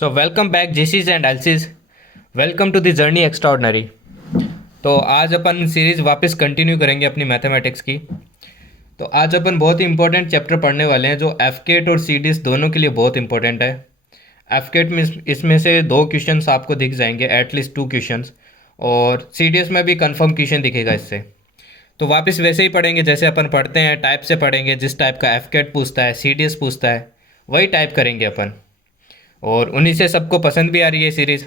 So welcome back GCs and LCs. Welcome to the journey extraordinary. तो आज अपन series वापस continue करेंगे अपनी मैथमेटिक्स की। तो आज अपन बहुत ही इंपॉर्टेंट चैप्टर पढ़ने वाले हैं जो एफकेट और सीडीएस दोनों के लिए बहुत इंपॉर्टेंट है। एफकेट में इसमें से 2 क्वेश्चंस आपको दिख जाएंगे, एटलीस्ट 2 क्वेश्चंस, और सीडीएस में भी कंफर्म क्वेश्चन दिखेगा इससे। तो वापस वैसे ही पढ़ेंगे जैसे अपन पढ़ते हैं, टाइप से पढ़ेंगे। जिस टाइप का एफकेट पूछता है, सीडीएस पूछता है, वही टाइप करेंगे अपन। और उन्हीं से सबको पसंद भी आ रही है सीरीज़,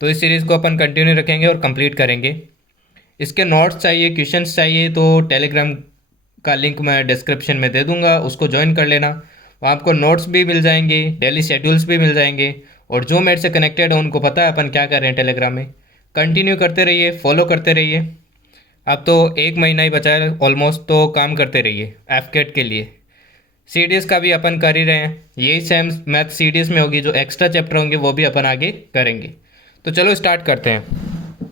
तो इस सीरीज़ को अपन कंटिन्यू रखेंगे और कंप्लीट करेंगे। इसके नोट्स चाहिए, क्वेश्चंस चाहिए, तो टेलीग्राम का लिंक मैं डिस्क्रिप्शन में दे दूंगा, उसको ज्वाइन कर लेना। वहाँ आपको नोट्स भी मिल जाएंगे, डेली शेड्यूल्स भी मिल जाएंगे, और जो मेरे से कनेक्टेड है उनको पता है अपन क्या कर रहे हैं टेलीग्राम में। कंटिन्यू करते रहिए, फॉलो करते रहिए। अब तो 1 महीना ही बचा है ऑलमोस्ट, तो काम करते रहिए एफकेट के लिए। सीडीएस का भी अपन कर ही रहे हैं, यही सेम मैथ सीडीएस में होगी। जो एक्स्ट्रा चैप्टर होंगे वो भी अपन आगे करेंगे। तो चलो स्टार्ट करते हैं।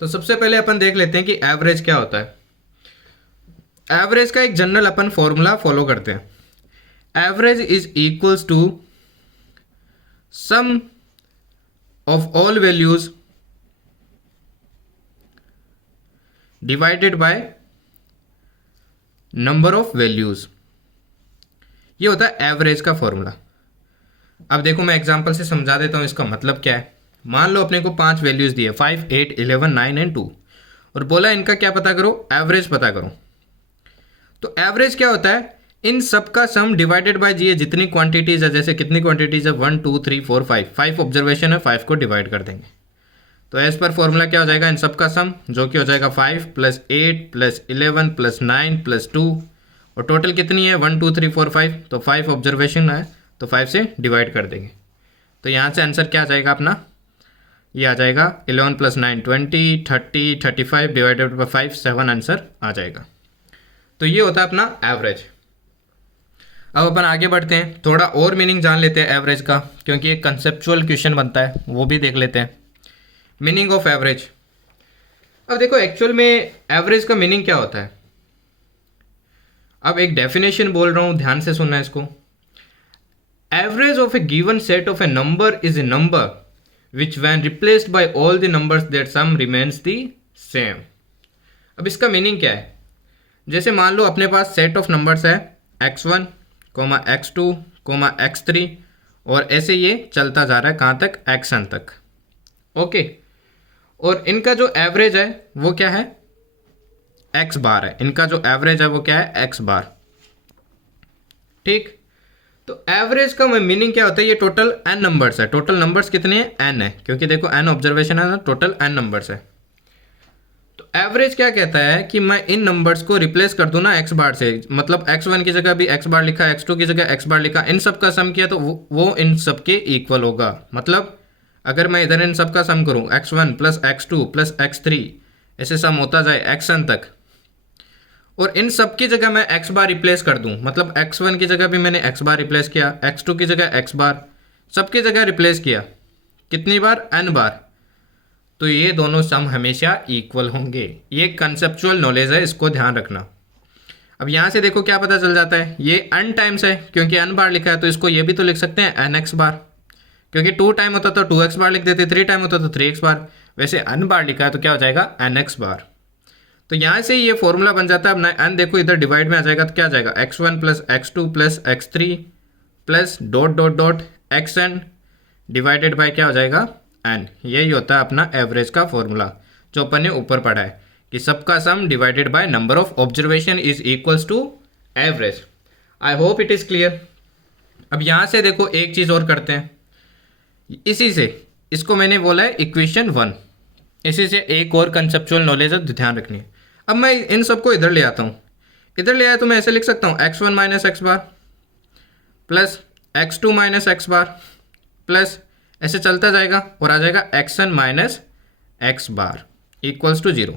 तो सबसे पहले अपन देख लेते हैं कि एवरेज क्या होता है। एवरेज का एक जनरल अपन फॉर्मूला फॉलो करते हैं। Average is equals to sum of all values divided by number of values. ये होता है एवरेज का फॉर्मूला। अब देखो मैं एग्जांपल से समझा देता हूँ इसका मतलब क्या है। मान लो अपने को 5 वैल्यूज दिए, 5, 8, 11, 9 एंड 2, और बोला इनका क्या पता करो, एवरेज पता करो। तो एवरेज क्या होता है, इन सब का सम डिवाइडेड बाय जी, जितनी क्वांटिटीज है, जैसे कितनी क्वांटिटीज है 1 2 3 4 5 ऑब्जर्वेशन है, 5 को डिवाइड कर देंगे। तो एज पर फॉर्मूला क्या हो जाएगा, इन सब का सम, जो कि हो जाएगा 5 + 8 + 11 + 9 + 2, और टोटल कितनी है 1 2 3 4 5। तो 5 ऑब्जर्वेशन है, तो 5 से डिवाइड कर देंगे। तो यहाँ से आंसर क्या आ जाएगा अपना, ये आ जाएगा 11 + 9 20 30 35 डिवाइडेड बाई 5 7 आंसर आ जाएगा। तो ये होता है अपना एवरेज। अब अपन आगे बढ़ते हैं, थोड़ा और मीनिंग जान लेते हैं एवरेज का, क्योंकि एक कंसेप्चुअल क्वेश्चन बनता है, वो भी देख लेते हैं। Meaning of average. अब देखो एक्चुअल में एवरेज का मीनिंग क्या होता है। अब एक डेफिनेशन बोल रहा हूं, ध्यान से सुनना इसको। Average of a given set of a number is a number which when replaced by all the numbers that sum remains the same. अब इसका मीनिंग क्या है, जैसे मान लो अपने पास सेट ऑफ नंबर्स है x1, x2, x3, और ऐसे ये चलता जा रहा है कहाँ तक, xn तक। ओके, और इनका जो एवरेज है वो क्या है, x बार है। इनका जो एवरेज है वो क्या है, x बार। ठीक, तो एवरेज का मीनिंग क्या होता है, ये टोटल n नंबर्स है। टोटल नंबर्स कितने हैं, n है, क्योंकि देखो n ऑब्जर्वेशन है ना, टोटल n नंबर्स है। तो एवरेज क्या कहता है कि मैं इन नंबर्स को रिप्लेस कर दूं ना x बार से, मतलब x1 की जगह भी x बार लिखा, x2 की जगह x बार लिखा, इन सब का सम किया तो वो इन सब के इक्वल होगा। मतलब अगर मैं इधर इन सब का सम करूं, x1 + x2 + x3, ऐसे सम होता जाए xn तक, और इन सब की जगह मैं x बार रिप्लेस कर दूं, मतलब x1 की जगह भी मैंने x बार रिप्लेस किया, x2 की जगह x बार, सबकी जगह रिप्लेस किया, कितनी बार, n बार, तो ये दोनों सम हमेशा इक्वल होंगे। ये कंसेप्चुअल नॉलेज है, इसको ध्यान रखना। अब यहाँ से देखो क्या पता चल जाता है, ये n टाइम्स है, क्योंकि n बार लिखा है, तो इसको ये भी तो लिख सकते हैं nx बार, क्योंकि 2 टाइम होता तो 2x बार लिख देते, 3 टाइम होता तो 3x बार। वैसे n बार लिखा है तो क्या हो जाएगा, nx बार। तो यहाँ से ये फॉर्मूला बन जाता है। अब n देखो इधर डिवाइड में आ जाएगा, तो क्या आ जाएगा, x1 + x2 + x3 plus ... xn divided by क्या हो जाएगा, n। यही होता है अपना एवरेज का फॉर्मूला, जो अपन ने ऊपर पढ़ा है कि सबका sum divided by number of observation is equals to average. I hope it is clear. अब यहाँ से देखो एक चीज़ और करते हैं, इसी से, इसको मैंने बोला है इक्वेशन 1, इसी से एक और कंसेप्चुअल नॉलेज है, ध्यान रखनी है। अब मैं इन सबको इधर ले आता हूँ, इधर ले आया तो मैं ऐसे लिख सकता हूँ x1 - x bar plus x2 - x bar plus, ऐसे चलता जाएगा और आ जाएगा xn - x bar equals to 0।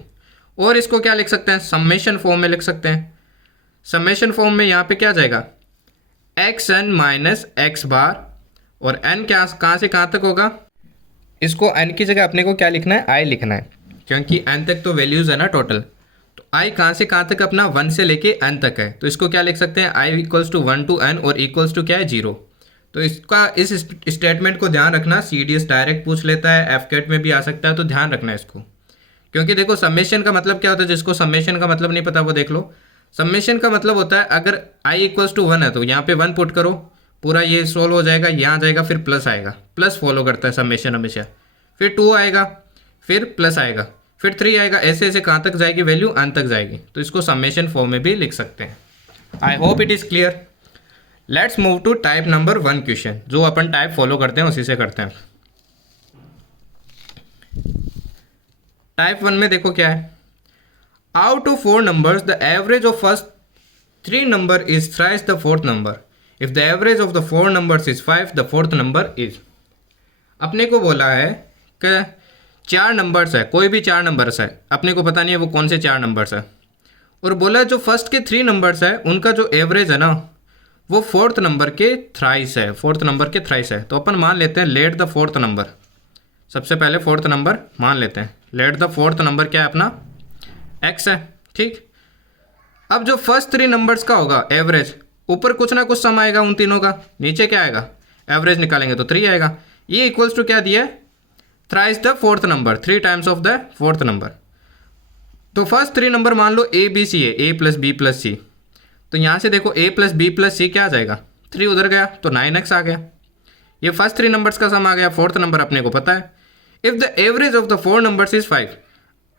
और इसको क्या लिख सकते हैं, समेशन फॉर्म में लिख सकते हैं। समेशन फॉर्म में यहाँ पे क्या आ जाएगा, xn - x बार, और n क्या कहाँ से कहाँ तक होगा, इसको n की जगह अपने को क्या लिखना है, i लिखना है, क्योंकि n तक तो वैल्यूज़ है ना टोटल। तो i कहाँ से कहाँ तक, अपना 1 से लेके n तक है, तो इसको क्या लिख सकते हैं, i = 1 to n और इक्वल्स टू क्या है, 0। तो इसका इस स्टेटमेंट को ध्यान रखना, CDS डायरेक्ट पूछ लेता है, FCAT में भी आ सकता है, तो ध्यान रखना इसको। क्योंकि देखो समेशन का मतलब क्या होता है, जिसको समेशन का मतलब नहीं पता वो देख लो। समेशन का मतलब होता है अगर i इक्वल्स टू 1 है तो यहाँ पे 1 पुट करो, पूरा ये सोल्व हो जाएगा, यहाँ जाएगा, फिर प्लस आएगा, प्लस फॉलो करता है समेशन हमेशा, फिर 2 आएगा, फिर प्लस आएगा, फिर 3 आएगा, ऐसे ऐसे कहाँ तक जाएगी वैल्यू, अंत तक जाएगी। तो इसको समेशन फॉर्म में भी लिख सकते हैं। I hope it is clear. Let's move to type number 1 question, जो अपन टाइप फॉलो करते हैं उसी से करते हैं। टाइप 1 में देखो क्या है, out of 4 numbers the average of first 3 number is thrice the fourth number, if the average of the 4 numbers is 5 the fourth number is. अपने को बोला है कि 4 नंबर्स है, कोई भी 4 नंबर्स है, अपने को पता नहीं है वो कौन से 4 नंबर्स है, और बोला जो फर्स्ट के 3 नंबर्स है उनका जो एवरेज है ना वो फोर्थ नंबर के थ्राइस है, फोर्थ नंबर के थ्राइस है। तो अपन मान लेते हैं लेट द फोर्थ नंबर, सबसे पहले फोर्थ नंबर मान लेते हैं। लेट द फोर्थ नंबर क्या है अपना, x है, ठीक। अब जो फर्स्ट 3 नंबर्स का होगा एवरेज, ऊपर कुछ ना कुछ सम आएगा उन तीनों का, नीचे क्या आएगा, एवरेज निकालेंगे तो 3 आएगा। ये इक्वल्स टू क्या दिया है, thrice the fourth number, 3 times of the fourth number. तो फर्स्ट 3 नंबर मान लो ए बी सी है, ए प्लस बी प्लस सी, तो यहाँ से देखो a प्लस बी प्लस सी क्या आ जाएगा, 3 उधर गया तो 9x आ गया। ये फर्स्ट 3 नंबर्स का सम आ गया, फोर्थ नंबर अपने को पता है। If the average of the 4 numbers is 5,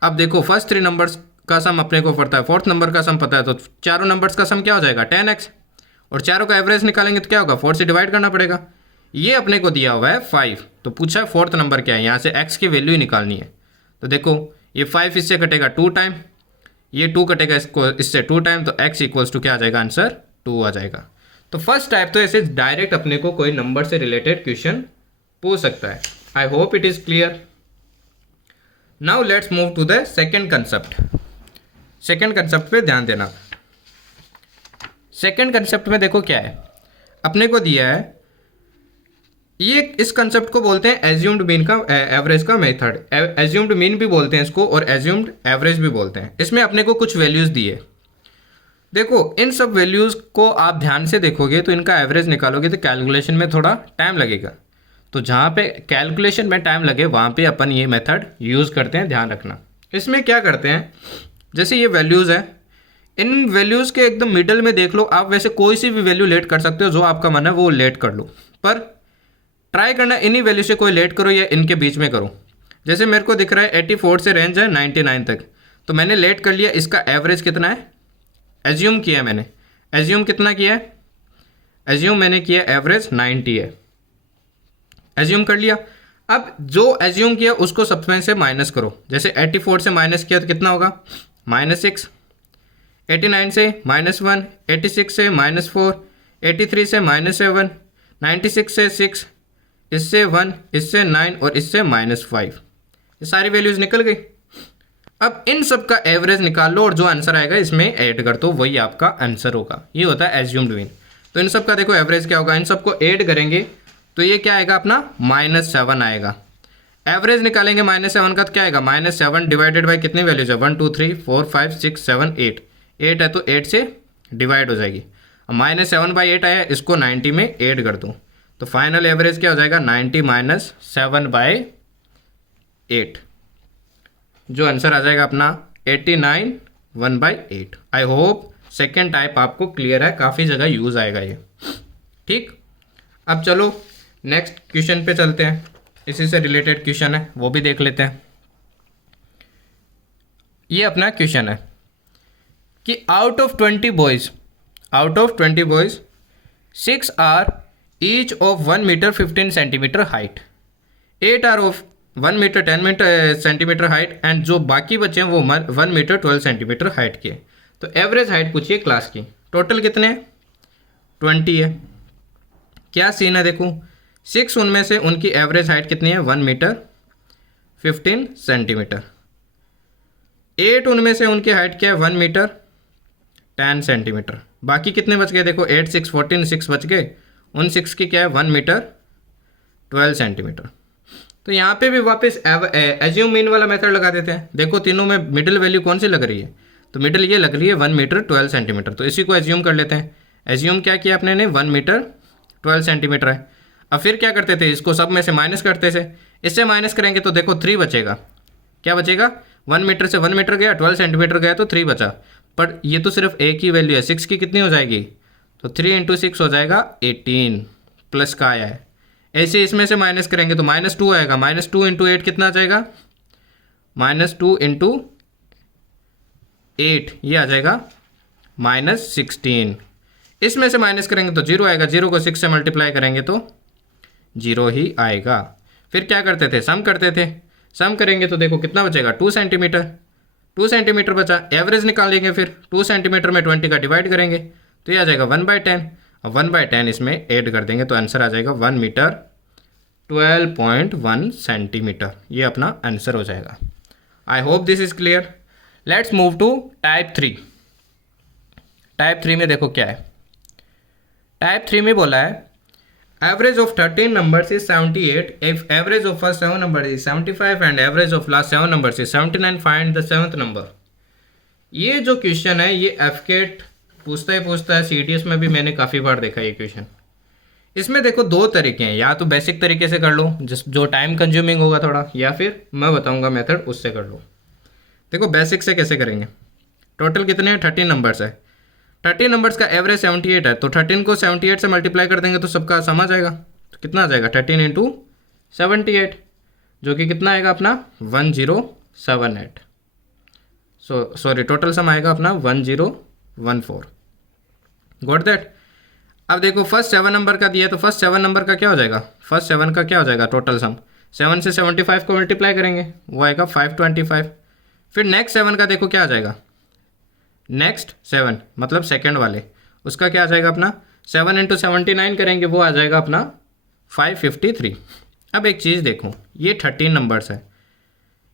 अब देखो फर्स्ट 3 नंबर्स का सम अपने को पता है, फोर्थ नंबर का सम पता है, तो चारों नंबर्स का सम क्या हो जाएगा 10x, और चारों का एवरेज निकालेंगे तो क्या होगा, 4 से डिवाइड करना पड़ेगा। ये अपने को दिया हुआ है 5, तो पूछा है फोर्थ नंबर क्या है, यहाँ से x की वैल्यू ही निकालनी है। तो देखो ये 5 इससे कटेगा 2 टाइम, ये 2 कटेगा इससे 2 टाइम, तो x इक्वल्स टू क्या आ जाएगा, आंसर 2 आ जाएगा। तो फर्स्ट टाइप तो ऐसे डायरेक्ट अपने को कोई नंबर से रिलेटेड क्वेश्चन पूछ सकता है। I hope it is clear. Now let's move to the second concept. Second concept पे ध्यान देना। सेकेंड कंसेप्ट में देखो क्या है, अपने को दिया है, ये इस कंसेप्ट को बोलते हैं एज्यूम्ड मीन का, एवरेज का मेथड। एज्यूम्ड मीन भी बोलते हैं इसको और एज्यूम्ड एवरेज भी बोलते हैं। इसमें अपने को कुछ वैल्यूज दिए, देखो इन सब वैल्यूज को आप ध्यान से देखोगे तो इनका एवरेज निकालोगे तो कैलकुलेशन में थोड़ा टाइम लगेगा। तो जहाँ पे कैलकुलेशन में टाइम लगे वहाँ पे अपन ये मेथड यूज़ करते हैं, ध्यान रखना। इसमें क्या करते हैं, जैसे ये वैल्यूज़ है, इन वैल्यूज़ के एकदम मिडल में देख लो आप, वैसे कोई सी भी वैल्यू लेट कर सकते हो, जो आपका मन है वो लेट कर लो, पर ट्राई करना इन्हीं वैल्यू से कोई लेट करो या इनके बीच में करो। जैसे मेरे को दिख रहा है 84 से रेंज है 99 तक, तो मैंने लेट कर लिया, इसका एवरेज कितना है, एज्यूम किया मैंने, एज्यूम कितना किया है, एज्यूम मैंने किया एवरेज 90 है, एज्यूम कर लिया। अब जो एज्यूम किया उसको सब में से माइनस करो, जैसे 84 से माइनस किया तो कितना होगा, -6, 89 से -1, 86 से -4, 83 से -7, 96 से 6, इससे 1, इससे 9 और इससे -5, ये सारी वैल्यूज़ निकल गई। अब इन सब का एवरेज निकाल लो और जो आंसर आएगा इसमें ऐड कर दो, वही आपका आंसर होगा। ये होता है एज्यूम्ड मीन। तो इन सब का देखो एवरेज क्या होगा, इन सबको ऐड करेंगे तो ये क्या आएगा अपना -7 आएगा। एवरेज निकालेंगे -7 का तो क्या आएगा, -7 डिवाइडेड बाई कितनी वैल्यूज है, 1 2 3 4 5 6 7 8, 8 है तो 8 से डिवाइड हो जाएगी। अब -7/8 आया, इसको 90 में ऐड कर दूँ तो फाइनल एवरेज क्या हो जाएगा, 90 - 7/8, जो आंसर आ जाएगा अपना 89 1/8। आई होप सेकेंड टाइप आपको क्लियर है, काफ़ी जगह यूज़ आएगा ये, ठीक। अब चलो नेक्स्ट क्वेश्चन पे चलते हैं, इसी से रिलेटेड क्वेश्चन है वो भी देख लेते हैं। ये अपना क्वेश्चन है कि out of 20 boys 6 are each of 1 metre 15 centimetre height, 8 are of 1 metre 10 centimetre height, and जो बाकी बचे हैं वो 1 मीटर 12 सेंटीमीटर हाइट के। तो एवरेज हाइट पूछिए क्लास की, टोटल कितने हैं, 20 है। क्या सीन है देखो, 6 उनमें से उनकी एवरेज हाइट कितनी है, 1 मीटर 15 सेंटीमीटर, 8 उनमें से उनकी हाइट क्या है, 1 मीटर 10 सेंटीमीटर, बाकी कितने बच गए देखो, 8 6 14, 6 बच गए, उन 6 की क्या है 1 मीटर 12 सेंटीमीटर। तो यहाँ पे भी वापस एज्यूम मीन वाला मेथड लगा देते हैं। देखो तीनों में मिडिल वैल्यू कौन सी लग रही है, तो मिडिल ये लग रही है 1 मीटर 12 सेंटीमीटर, तो इसी को एज्यूम कर लेते हैं। एज्यूम क्या किया आपने ने, 1 मीटर 12 सेंटीमीटर है। अब फिर क्या करते थे, इसको सब में से माइनस करते थे। इससे माइनस करेंगे तो देखो 3 बचेगा। क्या बचेगा, 1 मीटर से 1 मीटर गया, 12 सेंटीमीटर गया तो 3 बचा। पर ये तो सिर्फ एक ही वैल्यू है, 6 की कितनी हो जाएगी, तो 3 इंटू 6 हो जाएगा 18, प्लस का आया है। ऐसे इसमें से माइनस करेंगे तो -2 आएगा, -2 इंटू 8 कितना आ जाएगा, -2 इंटू 8 ये आ जाएगा -16। इसमें से माइनस करेंगे तो 0 आएगा, 0 को 6 से मल्टीप्लाई करेंगे तो 0 ही आएगा। फिर क्या करते थे, सम करते थे। सम करेंगे तो देखो कितना बचेगा, 2 सेंटीमीटर, 2 सेंटीमीटर बचा। एवरेज निकालेंगे, फिर 2 सेंटीमीटर में 20 का डिवाइड करेंगे तो ये आ जाएगा 1/10। अब 1/10 इसमें ऐड कर देंगे तो आंसर आ जाएगा 1 मीटर 12.1 सेंटीमीटर। ये अपना आंसर हो जाएगा। I hope this is clear. Let's move to type 3। Type 3 में देखो क्या है। टाइप 3 में बोला है average of 13 numbers is 78 if average of first 7 number is 75 and average of last 7 numbers is 79, find the 7th number. ये जो question है ये एफकेट पूछता है, सीडीएस में भी मैंने काफ़ी बार देखा ये क्वेश्चन। इसमें देखो 2 तरीके हैं, या तो बेसिक तरीके से कर लो जो टाइम कंज्यूमिंग होगा थोड़ा, या फिर मैं बताऊंगा मेथड उससे कर लो। देखो बेसिक से कैसे करेंगे, टोटल कितने हैं, 13 नंबर्स है। 13 नंबर्स का एवरेज 78 है, तो 13 को 78 से मल्टीप्लाई कर देंगे तो सबका सम आ जाएगा। तो कितना आ जाएगा, 13 इंटू 78, जो कि कितना आएगा अपना 1078। सॉरी टोटल सम आएगा अपना 1014। Got that. अब देखो फर्स्ट 7 नंबर का दिया है तो फर्स्ट 7 नंबर का क्या हो जाएगा, फर्स्ट 7 का क्या हो जाएगा टोटल सम, 7 से 75 को मल्टीप्लाई करेंगे वो आएगा 525। फिर नेक्स्ट 7 का देखो क्या आ जाएगा, नेक्स्ट 7 मतलब सेकंड वाले, उसका क्या आ जाएगा अपना 7 इंटू 79 करेंगे वो आ जाएगा अपना 553। अब एक चीज़ देखो, ये 13 नंबर्स है,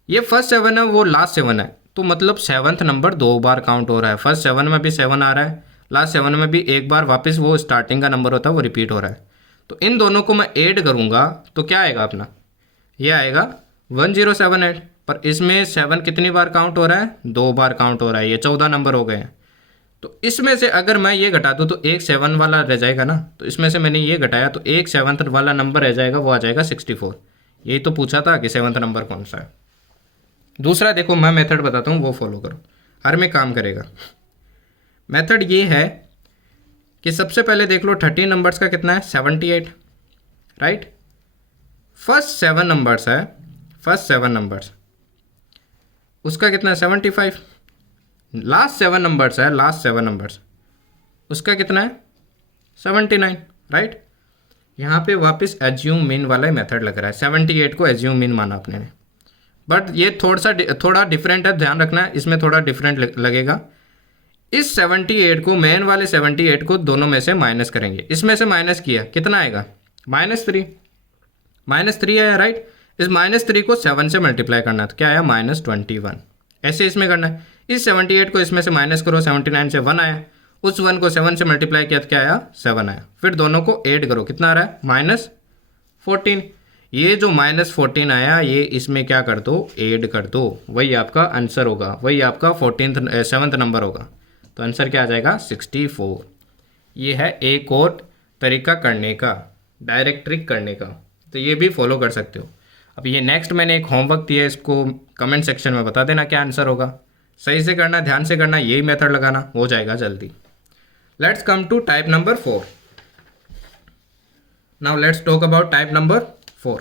ये फर्स्ट 7 है वो लास्ट 7 है, तो मतलब 7th नंबर 2 बार काउंट हो रहा है। फर्स्ट 7 में भी 7 आ रहा है, लास्ट 7 में भी एक बार वापस वो स्टार्टिंग का नंबर होता है वो रिपीट हो रहा है। तो इन दोनों को मैं ऐड करूँगा तो क्या आएगा अपना, ये आएगा 1078। पर इसमें 7 कितनी बार काउंट हो रहा है, 2 बार काउंट हो रहा है, ये 14 नंबर हो गए हैं। तो इसमें से अगर मैं ये घटा दूँ तो एक 7 वाला रह जाएगा ना, तो इसमें से मैंने ये घटाया तो एक 7th वाला नंबर रह जाएगा, वो आ जाएगा 64। यही तो पूछा था कि 7th नंबर कौन सा है। दूसरा देखो मैं मेथड बताता हूँ वो फॉलो करो, हर में काम करेगा। मेथड ये है कि सबसे पहले देख लो 13 नंबर्स का कितना है 78, राइट। फर्स्ट 7 नंबर्स है, फर्स्ट 7 नंबर्स उसका कितना है 75। लास्ट 7 नंबर्स है, लास्ट 7 नंबर्स उसका कितना है 79, राइट। यहाँ पे वापस एज्यूम मीन वाला मेथड लग रहा है, 78 को एज्यूम मीन माना आपने ने, बट ये थोड़ा डिफरेंट है, ध्यान रखना इसमें थोड़ा डिफरेंट लगेगा। इस 78 को मेन वाले 78 को दोनों में से माइनस करेंगे, इसमें से माइनस किया कितना आएगा -3, -3 आया, राइट। इस -3 को 7 से मल्टीप्लाई करना है तो क्या आया -21। ऐसे इसमें करना है, इस 78 को इसमें से माइनस करो, 79 से 1 आया, उस 1 को 7 से मल्टीप्लाई किया तो क्या आया 7 आया। फिर दोनों को ऐड करो, कितना आ रहा है -14। ये जो -14 आया ये इसमें क्या कर दो, ऐड कर दो, वही आपका आंसर होगा, वही आपका 7th नंबर होगा। तो आंसर क्या आ जाएगा 64। ये है एक और तरीका करने का, डायरेक्ट ट्रिक करने का, तो ये भी फॉलो कर सकते हो। अब ये नेक्स्ट मैंने एक होमवर्क दिया है, इसको कमेंट सेक्शन में बता देना क्या आंसर होगा। सही से करना, ध्यान से करना, यही मेथड लगाना, हो जाएगा जल्दी। Let's come to type number 4। Now let's talk about type number 4।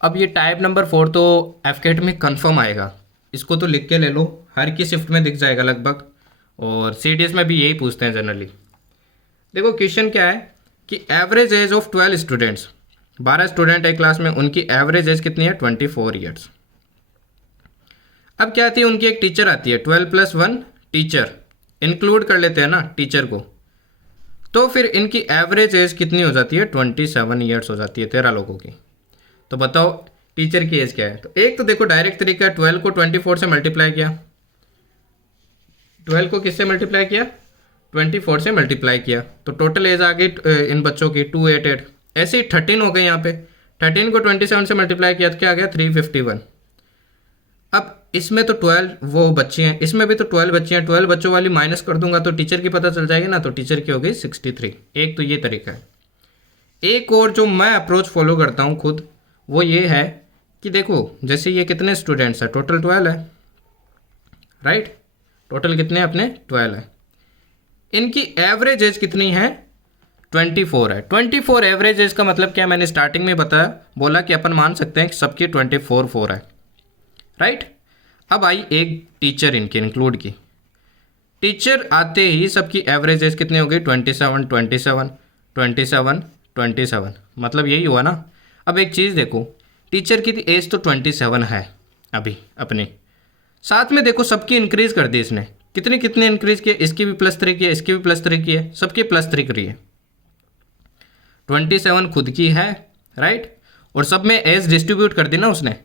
अब ये टाइप नंबर 4 तो एफकेट में कंफर्म आएगा, इसको तो लिख के ले लो, हर की शिफ्ट में दिख जाएगा लगभग, और सीडीएस में भी यही पूछते हैं जनरली। देखो क्वेश्चन क्या है कि average age of 12 students, 12 student एक क्लास में, उनकी एवरेज एज कितनी है 24 ईयर्स। अब क्या आती है, उनकी एक टीचर आती है, 12 + 1 टीचर इंक्लूड कर लेते हैं ना टीचर को, तो फिर इनकी एवरेज एज कितनी हो जाती है 27 ईयर्स हो जाती है 13 लोगों की। तो बताओ टीचर की एज क्या है। तो एक तो देखो डायरेक्ट तरीका, 12 को 24 से मल्टीप्लाई किया, 12 को किससे मल्टीप्लाई किया 24 से मल्टीप्लाई किया, तो टोटल एज आ गई इन बच्चों की 288। ऐसे ही 13 हो गए यहाँ पे, 13 को 27 से मल्टीप्लाई किया तो क्या आ गया 351। अब इसमें तो 12 वो बच्चे हैं, इसमें भी तो 12 बच्चे हैं, 12 बच्चों वाली माइनस कर दूंगा तो टीचर की पता चल जाएगी ना, तो टीचर की हो गई 63। एक तो ये तरीका है। एक और जो मैं अप्रोच फॉलो करता हूँ खुद, वो ये है कि देखो जैसे ये कितने स्टूडेंट्स हैं, टोटल 12 है, राइट। टोटल कितने अपने 12 है। इनकी एवरेज एज कितनी है, 24 है। 24 एवरेज एज का मतलब क्या, मैंने स्टार्टिंग में बताया, बोला कि अपन मान सकते हैं कि सबकी 24 है, राइट। अब आई एक टीचर इनकी इंक्लूड की, टीचर आते ही सबकी एवरेज एज कितनी हो गई, 27 27 27 27, मतलब यही हुआ ना। अब एक चीज़ देखो, टीचर की एज तो 27 है अभी अपनी, साथ में देखो सबकी इंक्रीज कर दी इसने, कितने कितने इंक्रीज किए, इसकी भी +3 की है, इसकी भी +3 की है, सबकी +3 करी है। 27 खुद की है, राइट, और सब में एज डिस्ट्रीब्यूट कर दी ना उसने,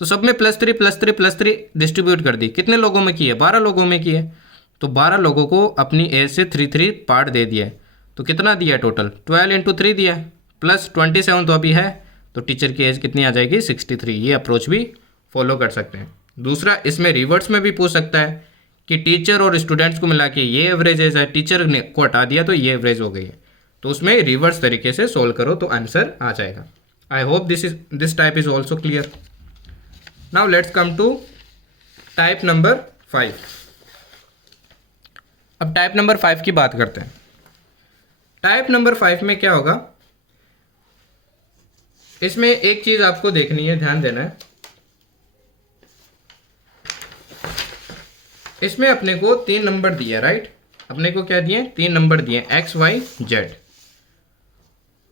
तो सब में +3 डिस्ट्रीब्यूट कर दी। कितने लोगों में की है, 12 लोगों में की है, तो 12 लोगों को अपनी एज से 3 पार्ट दे दिया है। तो कितना दिया टोटल, 12 × 3 दिया, प्लस 27 तो अभी है, तो टीचर की एज कितनी आ जाएगी, 63। ये अप्रोच भी फॉलो कर सकते हैं। दूसरा, इसमें रिवर्स में भी पूछ सकता है कि टीचर और स्टूडेंट्स को मिला के ये एवरेज एज है, टीचर ने को हटा दिया तो ये एवरेज हो गई है, तो उसमें रिवर्स तरीके से सोल्व करो तो आंसर आ जाएगा। I hope this type is also clear. Now let's come to type number 5। अब टाइप नंबर 5 की बात करते हैं। टाइप नंबर 5 में क्या होगा, इसमें एक चीज आपको देखनी है, ध्यान देना है। इसमें अपने को 3 नंबर दिए, राइट, अपने को क्या दिए, 3 नंबर दिए, x y z,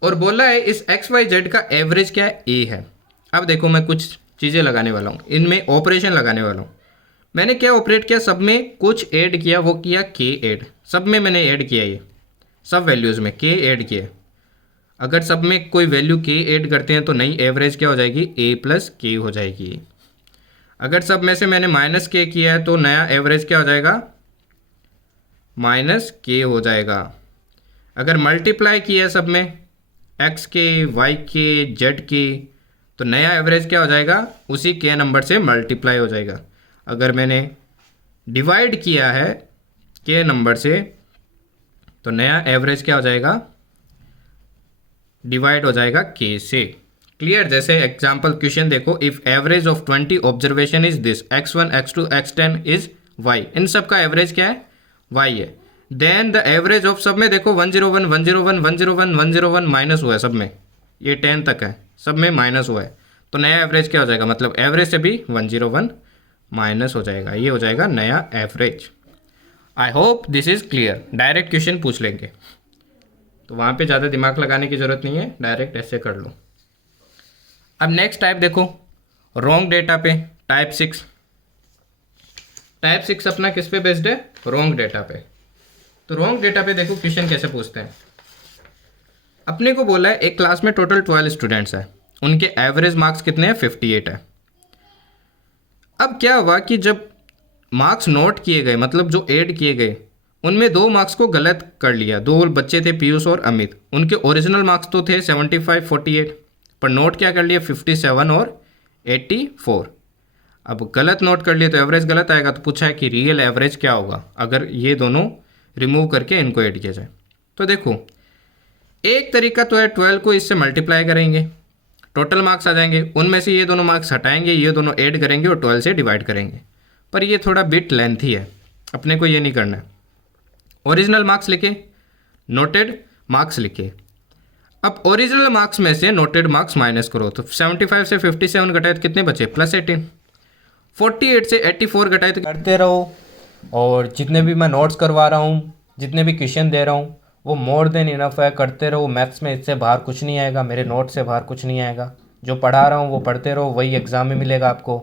और बोला है इस x y z का एवरेज क्या है, a है। अब देखो मैं कुछ चीज़ें लगाने वाला हूँ, इनमें ऑपरेशन लगाने वाला हूँ। मैंने क्या ऑपरेट किया, सब में कुछ ऐड किया, वो किया k ऐड, सब में मैंने ऐड किया, ये सब वैल्यूज़ में k ऐड किया। अगर सब में कोई वैल्यू k ऐड करते हैं तो नई एवरेज क्या हो जाएगी, a + k हो जाएगी। अगर सब में से मैंने -k किया है तो नया एवरेज क्या हो जाएगा, -k हो जाएगा। अगर मल्टीप्लाई किया है सब में x के, y के, z के, तो नया एवरेज क्या हो जाएगा, उसी k नंबर से मल्टीप्लाई हो जाएगा। अगर मैंने डिवाइड किया है k नंबर से तो नया एवरेज क्या हो जाएगा, डिवाइड हो जाएगा k से। क्लियर। जैसे एग्जाम्पल क्वेश्चन देखो, if average of 20 observation is this, x1 x2 x10 is y, इन सब का एवरेज क्या है, y है। देन द एवरेज ऑफ सब में देखो 101 101 101 101 माइनस हुआ है सब में, ये 10 तक है, सब में माइनस हुआ है, तो नया एवरेज क्या हो जाएगा, मतलब एवरेज से भी 101 माइनस हो जाएगा, ये हो जाएगा नया average. I hope this is clear. Direct question पूछ लेंगे तो वहाँ पे ज़्यादा दिमाग लगाने की ज़रूरत नहीं है, डायरेक्ट ऐसे कर लो। अब नेक्स्ट टाइप देखो, रॉन्ग डेटा पे, टाइप 6। टाइप 6 अपना किस पे बेस्ड है, रॉन्ग डेटा पे। तो रॉन्ग डेटा पे देखो क्वेश्चन कैसे पूछते हैं। अपने को बोला है एक क्लास में टोटल 12 स्टूडेंट्स है, उनके एवरेज मार्क्स कितने हैं, 58 है। अब क्या हुआ कि जब मार्क्स नोट किए गए, मतलब जो ऐड किए गए, उनमें 2 मार्क्स को गलत कर लिया। 2 बच्चे थे, पीयूष और अमित, उनके ओरिजिनल मार्क्स तो थे 75 48, पर नोट क्या कर लिया, 57 और 84। अब गलत नोट कर लिया तो एवरेज गलत आएगा, तो पूछा है कि रियल एवरेज क्या होगा अगर ये दोनों रिमूव करके इनको ऐड किया जाए। तो देखो एक तरीका तो है, 12 को इससे मल्टीप्लाई करेंगे, टोटल मार्क्स आ जाएंगे, उनमें से ये दोनों मार्क्स हटाएंगे, ये दोनों ऐड करेंगे और 12 से डिवाइड करेंगे। पर ये थोड़ा बिट लेंथी है, अपने को ये नहीं करना है। ओरिजिनल मार्क्स लिखे, नोटेड मार्क्स लिखे। अब ओरिजिनल मार्क्स में से नोटेड मार्क्स माइनस करो, तो 75 से 57 घटाए तो कितने बचे, +18। 48 से 84 घटाए तो करते रहो, और जितने भी मैं नोट्स करवा रहा हूँ, जितने भी क्वेश्चन दे रहा हूँ, वो मोर देन इनफ है, करते रहो। मैथ्स में इससे बाहर कुछ नहीं आएगा, मेरे नोट से बाहर कुछ नहीं आएगा। जो पढ़ा रहा हूँ वो पढ़ते रहो, वही एग्ज़ाम में मिलेगा आपको।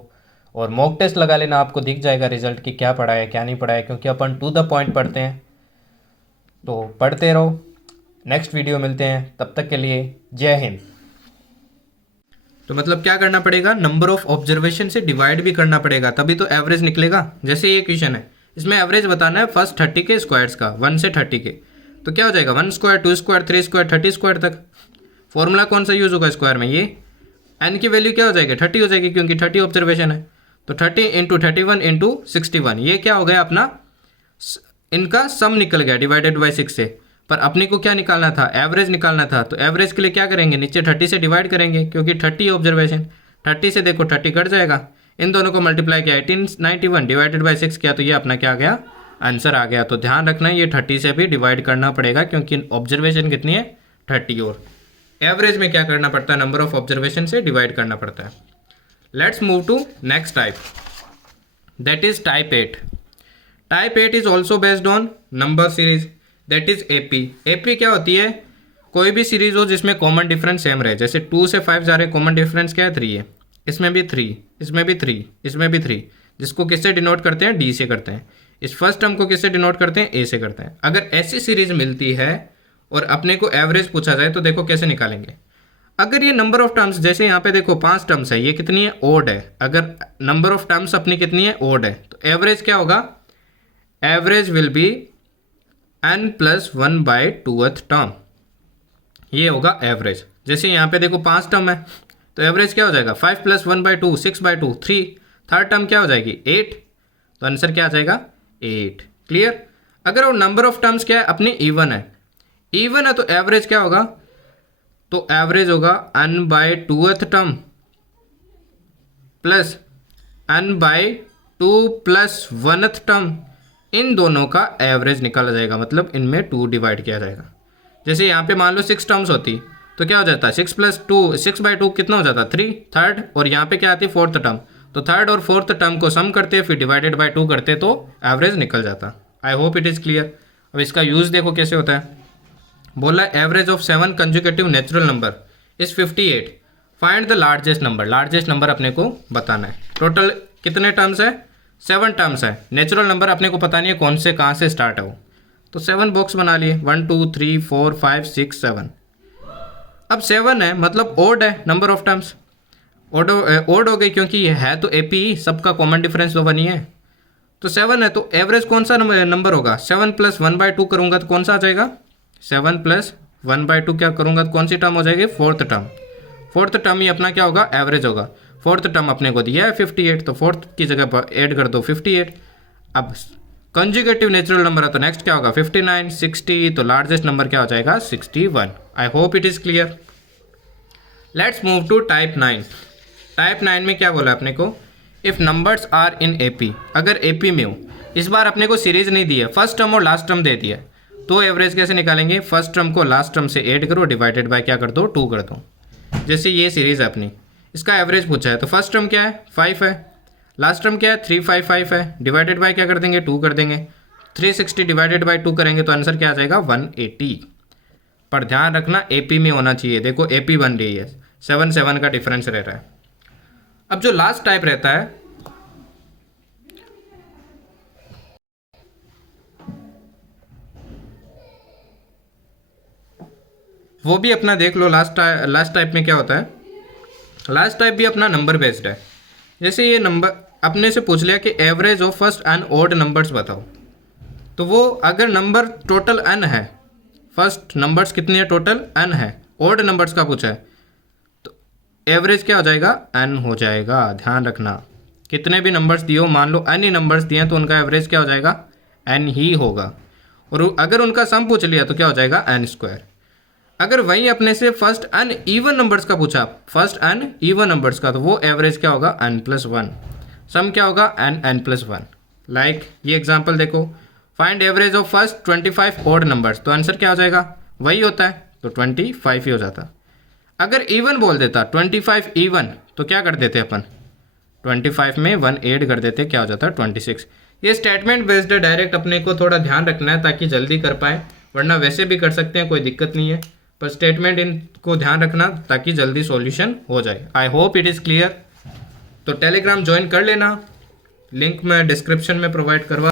और मॉक टेस्ट लगा लेना, आपको दिख जाएगा रिजल्ट कि क्या पढ़ा है क्या नहीं पढ़ा है, क्योंकि अपन टू द पॉइंट पढ़ते हैं। तो पढ़ते रहो, नेक्स्ट वीडियो मिलते हैं, तब तक के लिए जय हिंद। तो मतलब क्या करना पड़ेगा, नंबर ऑफ ऑब्जर्वेशन से डिवाइड भी करना पड़ेगा, तभी तो एवरेज निकलेगा। जैसे ये क्वेश्चन है, इसमें एवरेज बताना है फर्स्ट 30 के स्क्वायर्स का, 1 से 30 के, तो क्या हो जाएगा 1 स्क्वायर 2 स्क्वायर 3 स्क्वायर 30 स्क्वायर तक। फॉर्मूला कौन सा यूज़ होगा स्क्वायर में, ये n की वैल्यू क्या हो जाएगी 30 हो जाएगी, क्योंकि 30 ऑब्जर्वेशन है। तो 30 इंटू 31 इंटू 61, ये क्या हो गया अपना, इनका सम निकल गया डिवाइडेड बाई 6 से। पर अपने को क्या निकालना था, एवरेज निकालना था। तो एवरेज के लिए क्या करेंगे, नीचे 30 से डिवाइड करेंगे, क्योंकि 30 ऑब्जर्वेशन, 30 से देखो 30 कट जाएगा, इन दोनों को मल्टीप्लाई किया 1891 डिवाइडेड बाई 6 किया, तो ये अपना क्या आ गया, आंसर आ गया। तो ध्यान रखना ये 30 से भी डिवाइड करना पड़ेगा, क्योंकि ऑब्जर्वेशन कितनी है 30, और एवरेज में क्या करना पड़ता है, नंबर ऑफ ऑब्जर्वेशन से डिवाइड करना पड़ता है। Let's move to next type, that is type 8। Type 8 is also based on number series, that is AP. AP क्या होती है, कोई भी सीरीज हो जिसमें कॉमन डिफरेंस सेम रहे, जैसे 2 से 5 जा रहे, कॉमन डिफरेंस क्या है 3 है, इसमें भी 3, इसमें भी 3, इसमें भी 3, जिसको किससे डिनोट करते हैं, डी से करते हैं। इस फर्स्ट टर्म को किससे डिनोट करते हैं, ए से करते हैं। अगर ऐसी सीरीज मिलती है और अपने को एवरेज पूछा जाए तो देखो कैसे निकालेंगे। अगर ये नंबर ऑफ टर्म्स, जैसे यहाँ पे देखो 5 टर्म्स है, ये कितनी है, ओड है। अगर नंबर ऑफ टर्म्स अपनी कितनी है, ओड है, तो एवरेज क्या होगा, average will be n+1/2th term, ये होगा एवरेज। जैसे यहाँ पे देखो 5 टर्म है, तो एवरेज क्या हो जाएगा, 5 + 1/2, 6/2, 3, थर्ड टर्म क्या हो जाएगी 8, तो आंसर क्या आ जाएगा 8। क्लियर। अगर वो नंबर ऑफ टर्म्स क्या है, अपनी इवन है, इवन है, तो एवरेज क्या होगा, तो एवरेज होगा n/2th term plus n/2 + 1th term, इन दोनों का एवरेज निकाला जाएगा, मतलब इनमें 2 डिवाइड किया जाएगा। जैसे यहाँ पे मान लो 6 टर्म्स होती तो क्या हो जाता है, 6 + 2, 6/2 कितना हो जाता, 3, थर्ड, और यहाँ पे क्या आती है 4th टर्म, तो थर्ड और 4th टर्म को सम करते फिर डिवाइडेड बाय 2 करते तो एवरेज निकल जाता। आई होप इट इज़ क्लियर। अब इसका यूज़ देखो कैसे होता है। बोला average of 7 conjugative natural number is 58, find the largest number. Largest number अपने को बताना है। टोटल कितने टर्म्स है, 7 टर्म्स है। नेचुरल नंबर अपने को पता नहीं है कौन से कहाँ से स्टार्ट है वो, तो 7 बॉक्स बना लिए, 1 2 3 4 5 6 7। अब 7 है मतलब ओड है, नंबर ऑफ टर्म्स ओड हो गई, क्योंकि ये है तो एपी, सबका कॉमन डिफरेंस तो 1 ही है, तो 7 है, तो एवरेज कौन सा नंबर होगा, 7 + 1/2 करूँगा तो कौन सा आ जाएगा, 7 + 1/2 क्या करूँगा तो कौन सी टर्म हो जाएगी, 4th टर्म। 4th टर्म ही अपना क्या होगा, एवरेज होगा। 4th टर्म अपने को दिया है 58, तो 4th की जगह पर ऐड कर दो 58। अब कंजुगेटिव नेचुरल नंबर है तो नेक्स्ट क्या होगा 59, 60, तो लार्जेस्ट नंबर क्या हो जाएगा 61। I hope it is clear. Let's move to type 9। Type 9 में क्या बोला अपने को, if numbers are in AP, अगर एपी में हो, इस बार अपने को सीरीज नहीं दी है, फर्स्ट टर्म और लास्ट टर्म दे दिया है, तो एवरेज कैसे निकालेंगे, फर्स्ट टर्म को लास्ट टर्म से ऐड करो, डिवाइडेड बाय क्या कर दो 2 कर दो। जैसे ये सीरीज़ है अपनी, इसका एवरेज पूछा है, तो फर्स्ट टर्म क्या है 5 है, लास्ट टर्म क्या है 355 है, डिवाइडेड बाय क्या कर देंगे 2 कर देंगे, 360 डिवाइडेड बाय 2 करेंगे तो आंसर क्या आ जाएगा 180। पर ध्यान रखना एपी में होना चाहिए, देखो एपी बन रही है, 7 का डिफरेंस रह रहा है। अब जो लास्ट टाइप रहता है, वो भी अपना देख लो। लास्ट टाइप में क्या होता है, लास्ट टाइप भी अपना नंबर बेस्ड है। जैसे ये नंबर अपने से पूछ लिया कि average of first and odd numbers बताओ, तो वो अगर नंबर टोटल n है, फर्स्ट नंबर्स कितने हैं टोटल n है, ऑड नंबर्स का पूछा है, तो एवरेज क्या हो जाएगा n हो जाएगा। ध्यान रखना कितने भी नंबर्स दिए हो, मान लो n ही नंबर्स दिए हैं तो उनका एवरेज क्या हो जाएगा n ही होगा। और अगर उनका सम पूछ लिया तो क्या हो जाएगा n²। अगर वहीं अपने से फर्स्ट अन इवन नंबर्स का पूछा, फर्स्ट अन इवन नंबर्स का, तो वो एवरेज क्या होगा n+1, सम क्या होगा n+1। लाइक ये एग्जांपल देखो, find average of first 25 odd numbers, तो आंसर क्या हो जाएगा वही होता है, तो 25 ही हो जाता। अगर इवन बोल देता 25 इवन, तो क्या कर देते अपन 25 में 1 ऐड कर देते, क्या हो जाता 26। ये स्टेटमेंट बेस्ड है, डायरेक्ट अपने को थोड़ा ध्यान रखना है ताकि जल्दी कर पाए, वरना वैसे भी कर सकते हैं, कोई दिक्कत नहीं है, पर स्टेटमेंट इनको ध्यान रखना ताकि जल्दी सॉल्यूशन हो जाए। आई होप इट इज़ क्लियर। तो टेलीग्राम ज्वाइन कर लेना, लिंक मैं डिस्क्रिप्शन में प्रोवाइड करवा